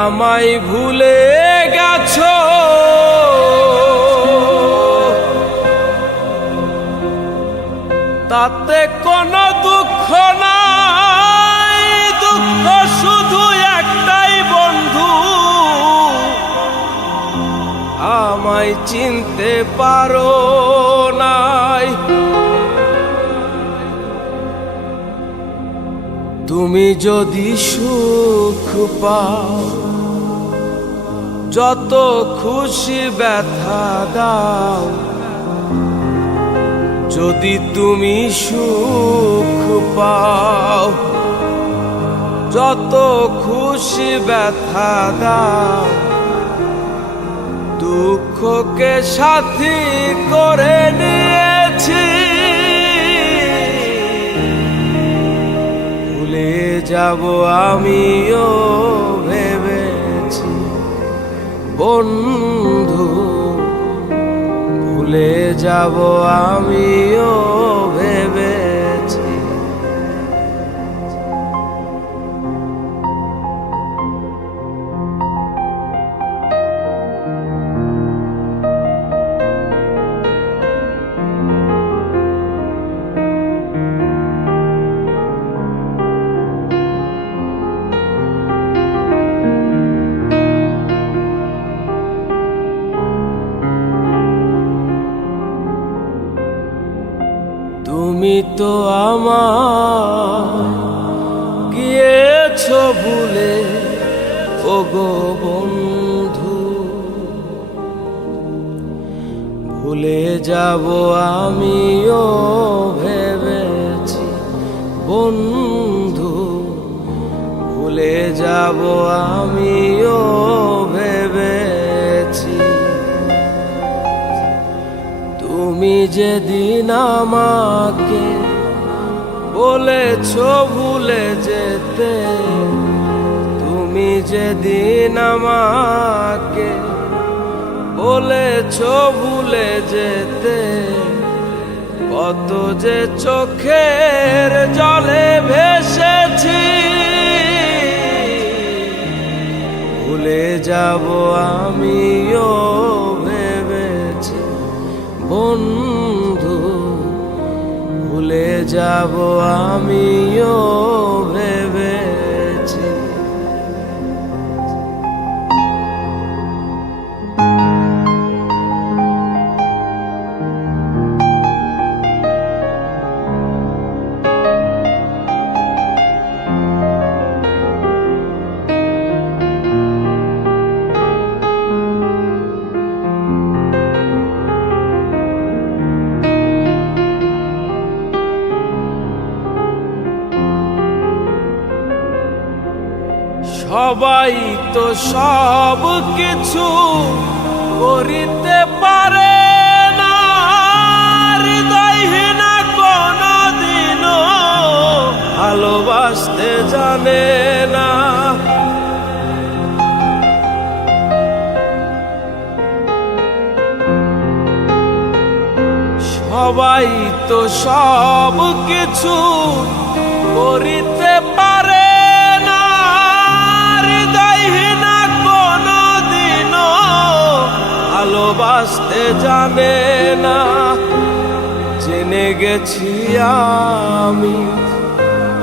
আমায় ভুলে গেছো, তাতে কোনো দুঃখ নাই, দুঃখ শুধু একটাই বন্ধু, আমায় চিনতে পারো নাই। তুমি যদি সুখ পাও, যত খুশি ব্যথা দাও, যদি তুমি সুখ পাও, যত খুশি ব্যথা দাও, দুঃখকে সাথী করে নিয়েছি, ভুলে যাব আমিও ভেবেছি বন্ধু, ভুলে যাব আমিও ভেবেছি। তুমি তো আমায় গিয়েছো ভুলে, ওগো বন্ধু, ভুলে যাব আমিও ভেবেছি বন্ধু, ভুলে যাব আমিও ভেবেছি। তুমি যেদিন আমাকে বলেছো ভুলে যেতে, তুমি যেদিন আমাকে বলেছো ভুলে যেতে, কত যে চোখের জলে ভেসেছি, ভুলে যাব আমিও ভেবেছি বন্ধু, ভুলে যাব আমিও ভেবেছি। সবাই তো সব কিছু করিতে পারে না, হৃদয়হীনা কোনদিনও ভালোবাসতে জানে না। সবাই তো সব কিছু করিতে পারে, ভালোবাসতে জানে না। জেনে গেছি আমি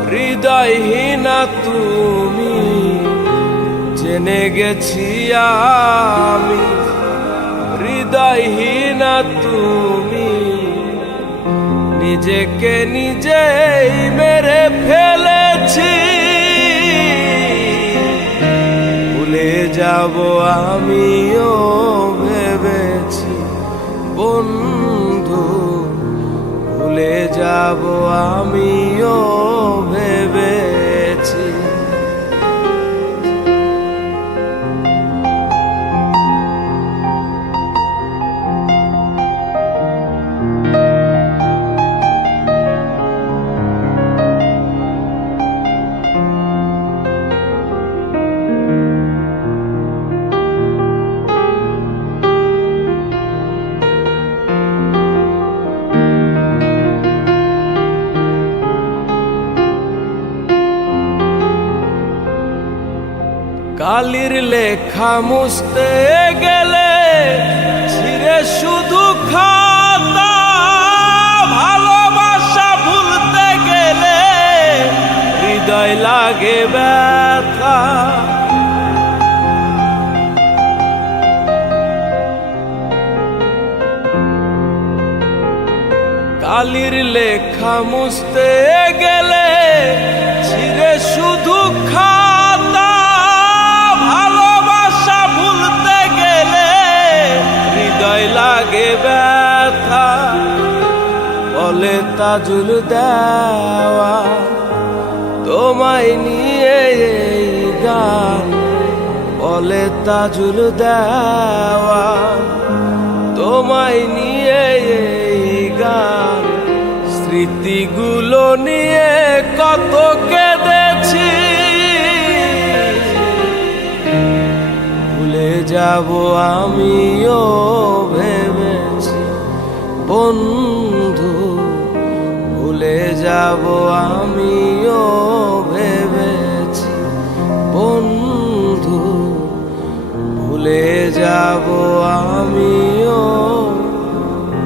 হৃদয়হীনা তুমি, জেনে গেছি আমি হৃদয়হীনা তুমি, নিজেকে নিজেই মেরে ফেলেছি, ভুলে যাব আমিও ভেবেছি বন্ধু, ভুলে যাব আমিও ভেবেছি। কালির লেখা মুছতে গেলে ছিঁড়ে শুধু খাতা, ভালোবাসা ভুলতে গেলে হৃদয় লাগে ব্যথা। কালির লেখা মুছতে গেলে ছিঁড়ে শুধু খাতা, ভালোবাসা ভুলতে গেলে হৃদয় লাগে ব্যথা। বলে তাজুল দেওয়া তোমায় নিয়ে এই গান, বলে তাজুল দেওয়া তোমায় নিয়ে এই গান। স্মৃতিগুলো নিয়ে কত কেঁদেছি, ভুলে যাব আমিও ভেবেছি বন্ধু, ভুলে যাব আমিও ভেবেছি বন্ধু, ভুলে যাব আমিও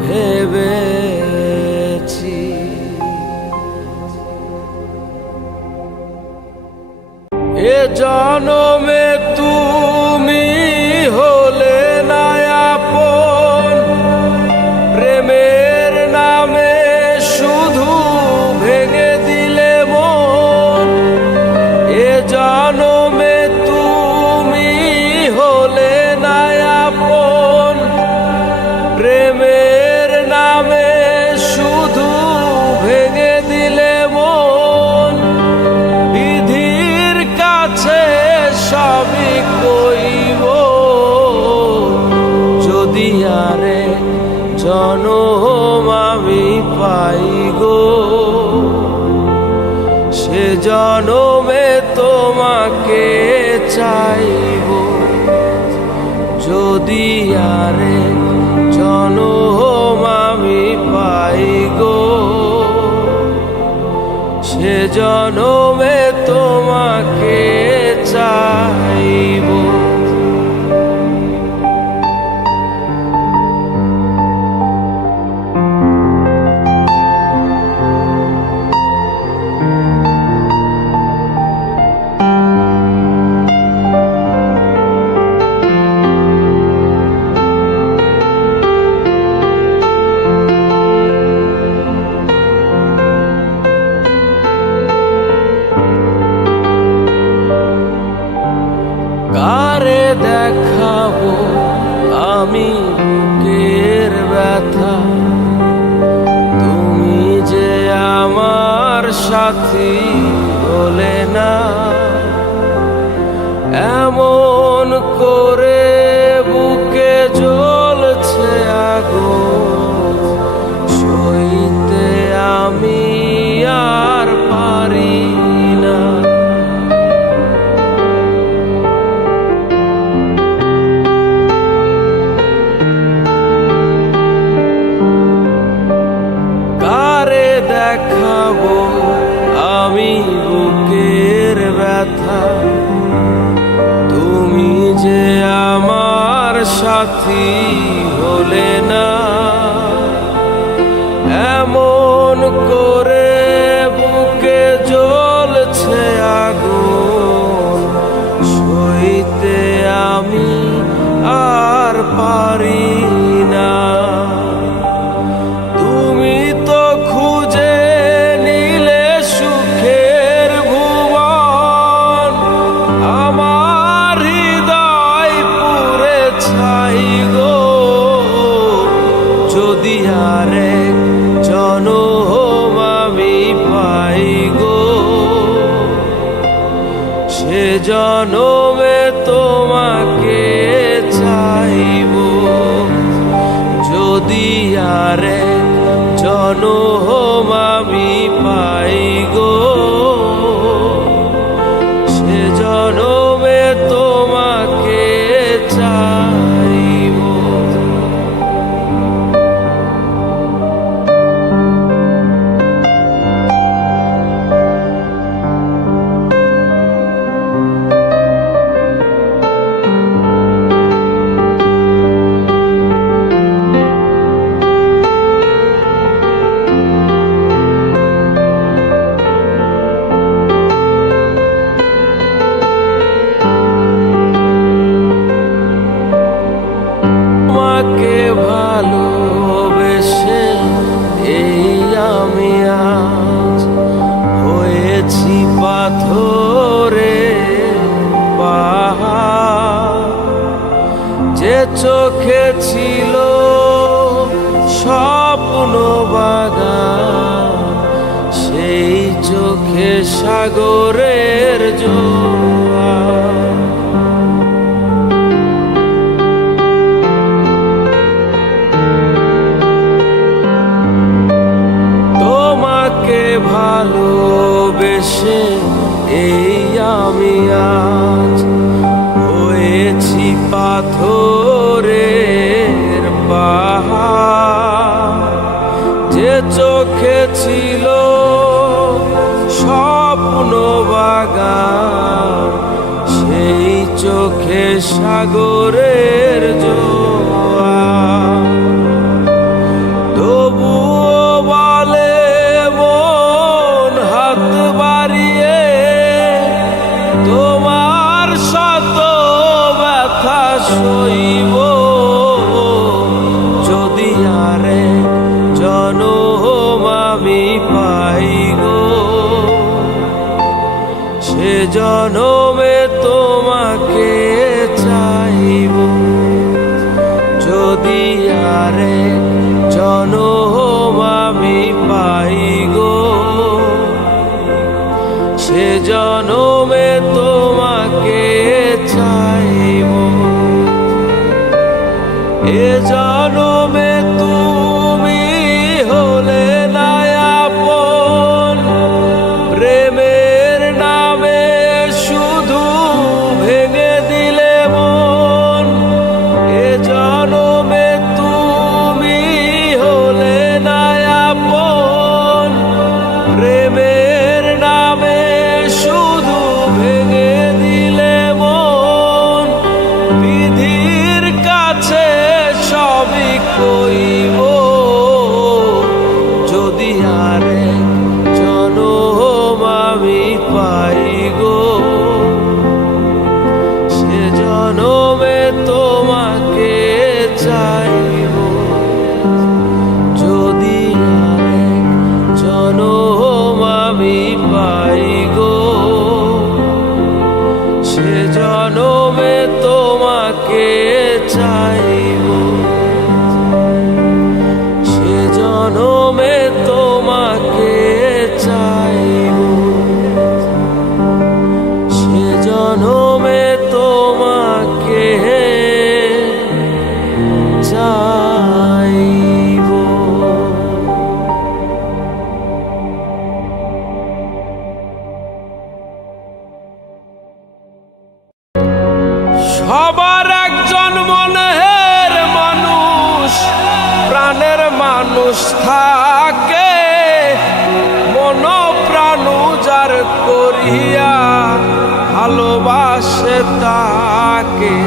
ভেবেছি। এ জনমে তুমি হলে না আপন, প্রেমের নামে শুধু ভেঙে দিলে মন। এ জনমে তুমি হলে না আপন, প্রেমের নামে শুধু ভেঙে দিলে মন। বিধির কাছে সবই কইব, যদি আরে জনম আমি পাই গো, সে জনমে তোমাকে চাইব। যদি আরে জনম আমি পাই গো, সে জনমে তোমাকে চাইব। কারে দেখাবো আমি বুকের ব্যথা, তুমি যে আমার সাথী হলে না। এমন করে বুকে জ্বলছে আগুন, সইতে আমি আর পারি না। কারে দেখাবো আমি বুকের ব্যথা, তুমি যে আমার সাথী হলে না। এমন করে বুকে জ্বলছে আগুন, সইতে আমি আর পারি না। তুমি তো খুঁজে নিলে সুখের ভুবন, আমার হৃদয় পুরে ছাই গো। যদি আরেক জনম আমি পাই গো, সে জনমে তোমাকে চাইব। যদি আরেক জনম আমি পাই গো, সে জনমে তোমাকে চাইব। চোখে ছিল স্বপ্ন বাগান, সেই চোখে সাগরের জোয়ার। তোমাকে ভালোবেসে এই আমি আজ হয়েছি পাথরের পাহাড়। যে চোখে ছিল স্বপ্ন বাগান, সেই চোখে সাগরের জোয়ার। তবুও বলে মন হাত বাড়িয়ে, তোমার শত ব্যথা সইব যদি আরে জনম আমি পাই গো। সে জনমে তোমাকে চাইব যদি আরে জনম আমি পাই গো। সে জনমে তোমাকে চাইব। এ জনমে তুমি হলে না আপন, প্রেমের নামে শুধু ভেঙে দিলে মন। এ জনমে তুমি হলে না আপন, প্রেমের নামে শুধু ভেঙে দিলে মন। বিধির কাছে সবই কইব যদি আরেক জনম আমি পাই গো। সে জনমে তোমাকে চাইব যদি আরেক জনম আমি পাই গো। সে জনমে তোমাকে চাইব। সে জনমে তোমাকে চাইব। সে জনমে তোমাকে চাইব। সবার একজন মনের মানুষ, প্রাণের মানুষ থাকে, মন প্রাণ যার করিয়া ভালোবাসে তাকে।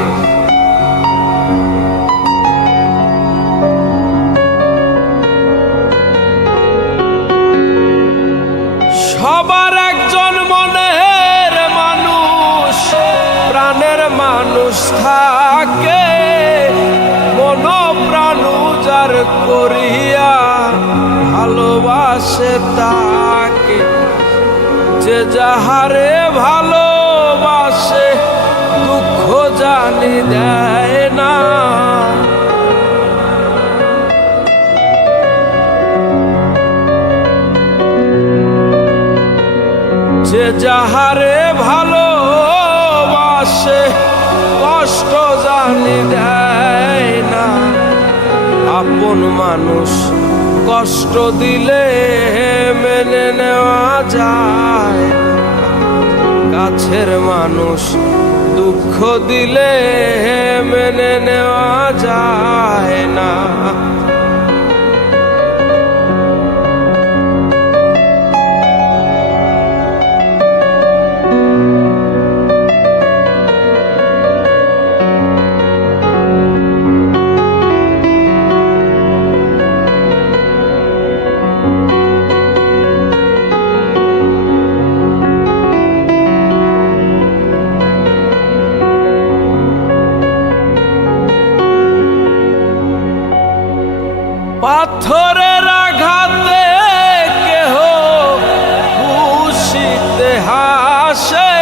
সবার একজন মনের মানুষ, প্রাণের মানুষ থাকে, মন প্রাণ যার করিয়া ভালোবাসে তাকে। যে যাহারে ভালোবাসে দুঃখ জানি দেয় না, যে যাহারে ভালোবাসে কষ্ট জানি দেয় না। আপন মানুষ কষ্ট দিলে মেনে নেওয়া যায়, কাছের মানুষ দুঃখ দিলে মেনে নেওয়া যায় না। পাথরের আঘাতে কেহ খুশিতে হাসে,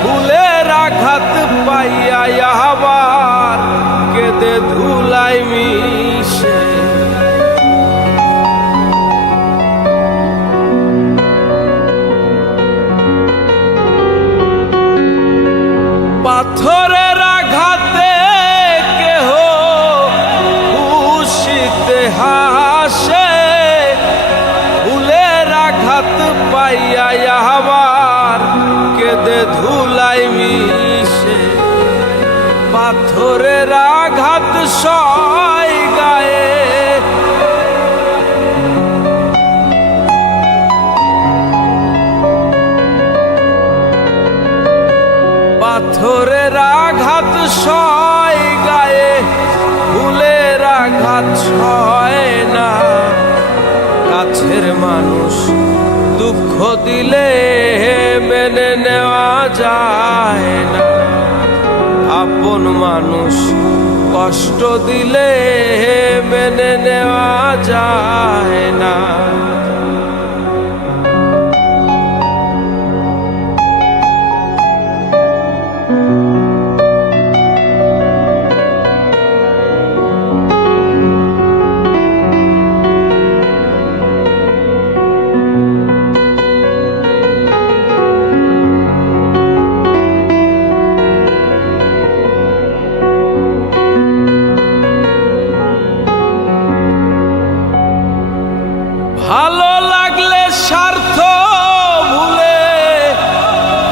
ফুলের আঘাত পাইয়া আবার পাথরের আঘাত সয় গায়ে, পাথরের আঘাত সয় গায়ে, ফুলের আঘাত সয় না। কাছের মানুষ দুঃখ দিলে মেনে নেওয়া যায় না, আপন মানুষ কষ্ট দিলে মেনে নেওয়া যায় না। ভালো লাগলে স্বার্থ ভুলে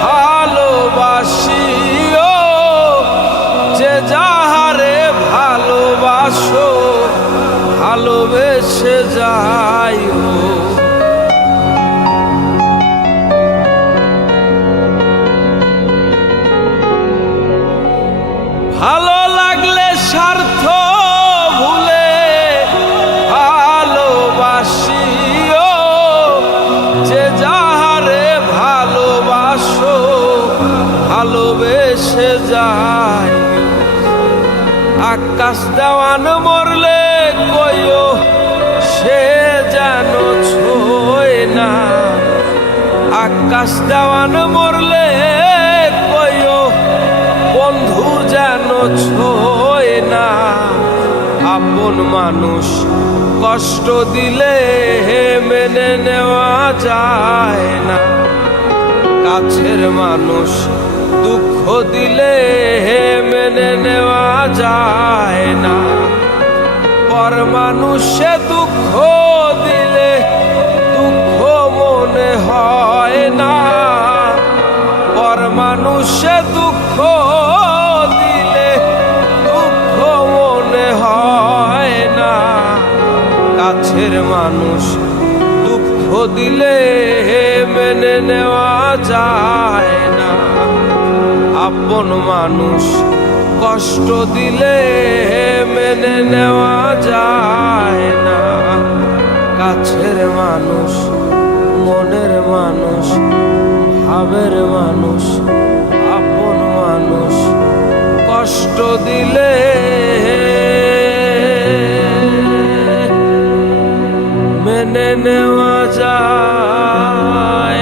ভালোবাসিও, যে যাহারে ভালোবাসো ভালোবেসে যাইও। ভালো লাগলে স্বার্থ ভুলে ভালোবাসিও, যে যাহারে ভালোবাসো ভালোবেসে যায়। আকাশ দেওয়ান মরলে কইও সে যেন ছোয় না, আকাশ দেওয়ান মরলে কইও বন্ধু যেন ছোয় না। আপন মানুষ কষ্ট দিলে মেনে নেওয়া যায় না, কাছের মানুষ দুঃখ দিলে মেনে নেওয়া যায় না। পর মানুষে দুঃখ দিলে দুঃখ মনে হয় না, পর মানুষে দুঃখ দিলে দুঃখ মনে হয় না। কাছের মানুষ দুঃখ দিলে মেনে নেওয়া যায় না, আপন মানুষ কষ্ট দিলে মেনে নেওয়া যায় না। কাছের মানুষ মনের মানুষ ভাবের মানুষ আপন মানুষ কষ্ট দিলে মেনে নেওয়া যায়।